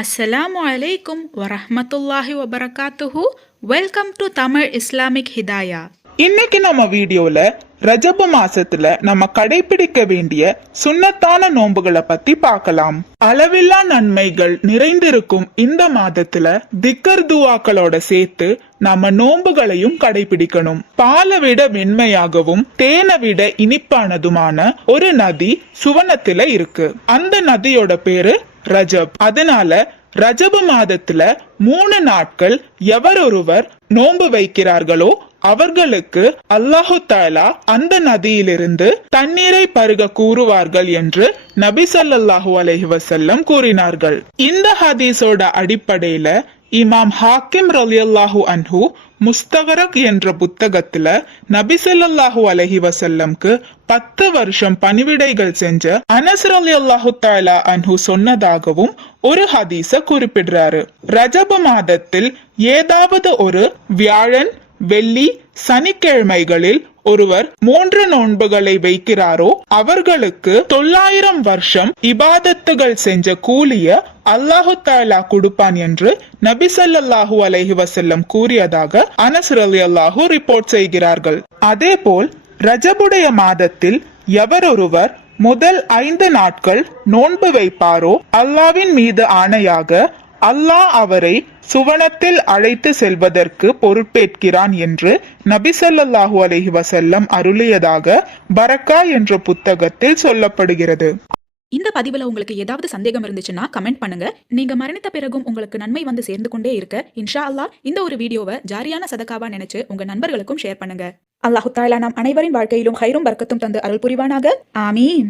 அஸ்ஸலாமு அலைக்கும் வரஹ்மத்துல்லாஹி வபரகாத்துஹு. Welcome to Tamil Islamic Hidaya. இன்னைக்கு நம்ம வீடியோல ரஜப மாசத்துல நம்ம கடைபிடிக்க வேண்டிய சுன்னத்தான நோன்புகளை பத்தி பார்க்கலாம். அளவில்லா நன்மைகள் நிறைந்திருக்கும் இந்த மாதத்துல திக்கர் துவாக்களோட சேர்த்து நாம நோன்புகளையும் கடைபிடிக்கணும். பாலை விட மென்மையாகவும் தேனை விட இனிப்பானதுமான ஒரு நதி சுவனத்துல இருக்கு. அந்த நதியோட பேரு ரஜப். அதனால ரஜப மாதத்துல 3 நாட்கள் எவரொருவர் நோன்பு வைக்கிறார்களோ அவர்களுக்கு அல்லாஹு தஆலா அந்த நதியிலிருந்து தண்ணீரை பருக கூறுவார்கள் என்று நபி ஸல்லல்லாஹு அலைஹி வஸல்லம் கூறினார்கள். இந்த ஹதீஸோட அடிப்படையில இமாம் ஹாக்கிம் ரலியல்லாஹு அன்ஹு முஸ்தகரக் என்ற புத்தகத்துல நபி ஸல்லல்லாஹு அலைஹி வஸல்லம்க்கு 10 வருஷம் பணிவிடைகள் செஞ்ச அனஸ் ரலியல்லாஹு தஆலா அன்ஹு சொன்னதாகவும் ஒரு ஹதீஸ குறிப்பிடுறாரு. ரஜப மாதத்தில் ஏதாவது ஒரு வியாழன், வெள்ளி, சனிக்கிழமைகளில் ஒருவர் 3 நோன்புகளை வைக்கிறாரோ அவர்களுக்கு 900 வருஷம் இபாதத்துகள் செஞ்ச கூலிய அல்லாஹு தஆலா கொடுப்பான் என்று நபி ஸல்லல்லாஹு அலைஹி வஸல்லம் கூறியதாக அனஸ் ரலியல்லாஹு ரிப்போர்ட் செய்கிறார்கள். அதேபோல் ரஜபுடைய மாதத்தில் எவரொருவர் முதல் 5 நாட்கள் நோன்பு வைப்பாரோ அல்லாஹ்வின் மீது ஆணையாக அல்லாஹ் அவரை சுவனத்தில் அழைத்து செல்வதற்கு பொறுப்பேற்கிறான் என்று நபி ஸல்லல்லாஹு அலைஹி வஸல்லம் அருளியதாக பரக்கா என்ற புத்தகத்தில் சொல்லப்படுகிறது. இந்த பதிவுல உங்களுக்கு ஏதாவது சந்தேகம் இருந்துச்சுன்னா கமெண்ட் பண்ணுங்க. நீங்க மரணித்த பிறகும் உங்களுக்கு நன்மை வந்து சேர்ந்து கொண்டே இருக்க இன்ஷா அல்லாஹ் இந்த ஒரு வீடியோவை ஜாரியான சதகாவா நினைச்சு உங்க நண்பர்களுக்கும் ஷேர் பண்ணுங்க. அல்லாஹு தஆலா நாம் அனைவரின் வாழ்க்கையிலும் ஹைரும் பரக்கத்தும் தந்து அருள் புரிவானாக. ஆமீன்.